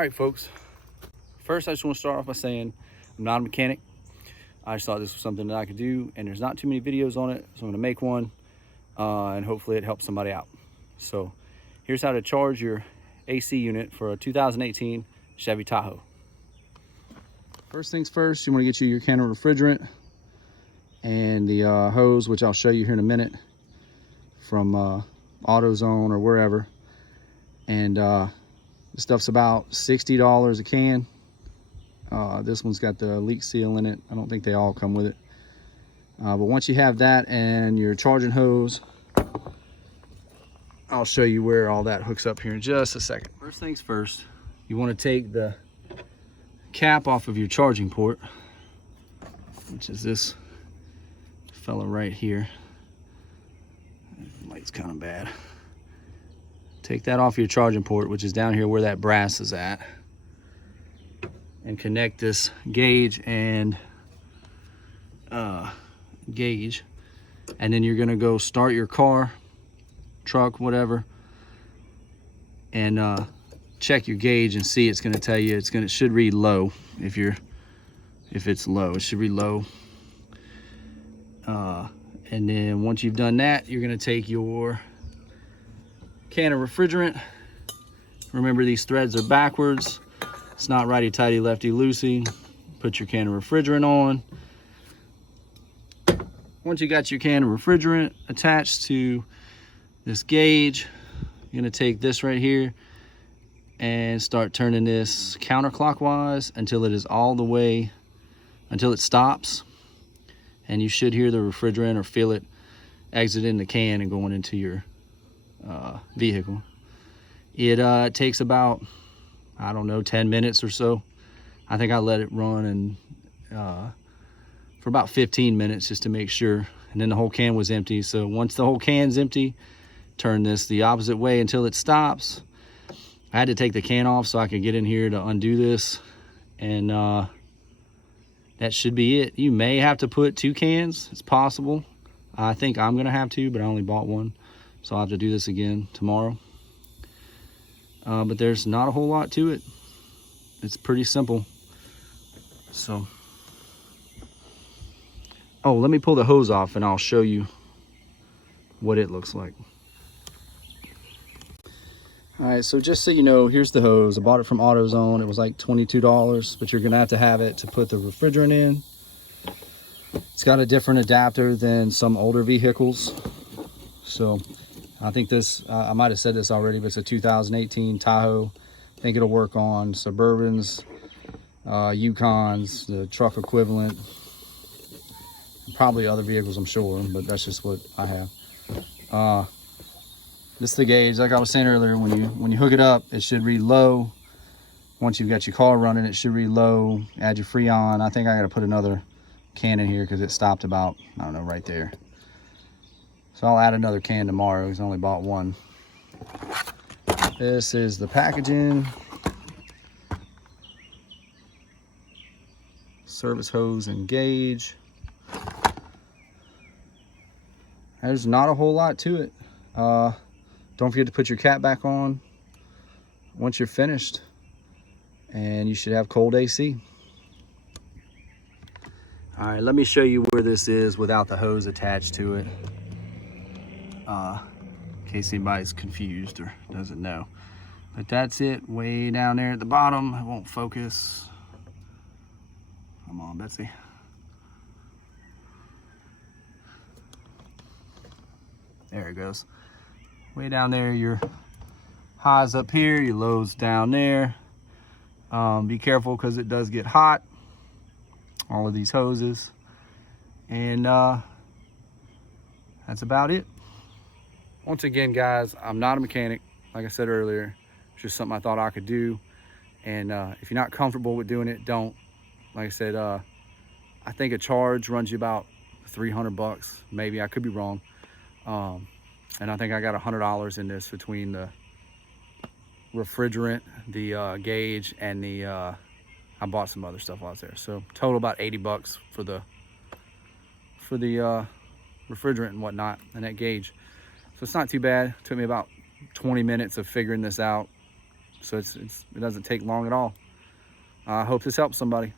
right, folks. First, I just want to start off by saying I'm not a mechanic. I just thought this was something that I could do, and there's not too many videos on it, so I'm going to make one, and hopefully it helps somebody out. So here's how to charge your AC unit for a 2018 Chevy Tahoe. First things first, you want to get you your can of refrigerant and the hose, which I'll show you here in a minute, from AutoZone or wherever. And this stuff's about $60 a can. This one's got the leak seal in it. I don't think they all come with it. But once you have that and your charging hose, I'll show you where all that hooks up here in just a second. First things first, you want to take the cap off of your charging port, which is this fella right here. The light's kind of bad. Take that off your charging port, which is down here where that brass is at, and connect this gauge and gauge, and then you're gonna go start your car, truck, whatever, and check your gauge and see. It's gonna tell you it should read low. If it's low, it should read low. And then once you've done that, you're gonna take your can of refrigerant. Remember, these threads are backwards. It's not righty-tighty, lefty-loosey. Put your can of refrigerant on. Once you got your can of refrigerant attached to this gauge, you're gonna take this right here and start turning this counterclockwise until it is all the way, until it stops. And you should hear the refrigerant or feel it exiting the can and going into your vehicle. It takes about, I don't know, 10 minutes or so. I think I let it run and for about 15 minutes just to make sure, and then the whole can was empty. So once the whole can's empty, turn this the opposite way until it stops. I had to take the can off so I could get in here to undo this, and that should be it. You may have to put 2 cans, it's possible. I think I'm gonna have to, but I only bought one, so I'll have to do this again tomorrow. But there's not a whole lot to it. It's pretty simple. So, oh, let me pull the hose off and I'll show you what it looks like. All right, so just so you know, here's the hose. I bought it from AutoZone. It was like $22, but you're gonna have it to put the refrigerant in. It's got a different adapter than some older vehicles. So I think this, I might have said this already, but it's a 2018 Tahoe. I think it'll work on Suburbans, Yukons, the truck equivalent, probably other vehicles, I'm sure, but that's just what I have. This is the gauge. Like I was saying earlier, when you hook it up, it should read low. Once you've got your car running, it should read low. Add your Freon. I think I got to put another can in here because it stopped about, I don't know, right there. So I'll add another can tomorrow because I only bought one. This is the packaging. Service hose and gauge. There's not a whole lot to it. Don't forget to put your cap back on once you're finished, and you should have cold AC. All right, let me show you where this is without the hose attached to it, in case anybody's confused or doesn't know. But that's it, way down there at the bottom. It won't focus. Come on, Betsy. There it goes. Way down there, your high's up here, your low's down there. Be careful because it does get hot, all of these hoses. And that's about it. Once again, guys, I'm not a mechanic. Like I said earlier, it's just something I thought I could do. And if you're not comfortable with doing it, don't. Like I said, I think a charge runs you about 300 bucks, maybe. I could be wrong. And I think I got $100 in this between the refrigerant, the gauge, and the I bought some other stuff while I was there. So total about 80 bucks for the refrigerant and whatnot, and that gauge. So it's not too bad. It took me about 20 minutes of figuring this out. So it doesn't take long at all. I hope this helps somebody.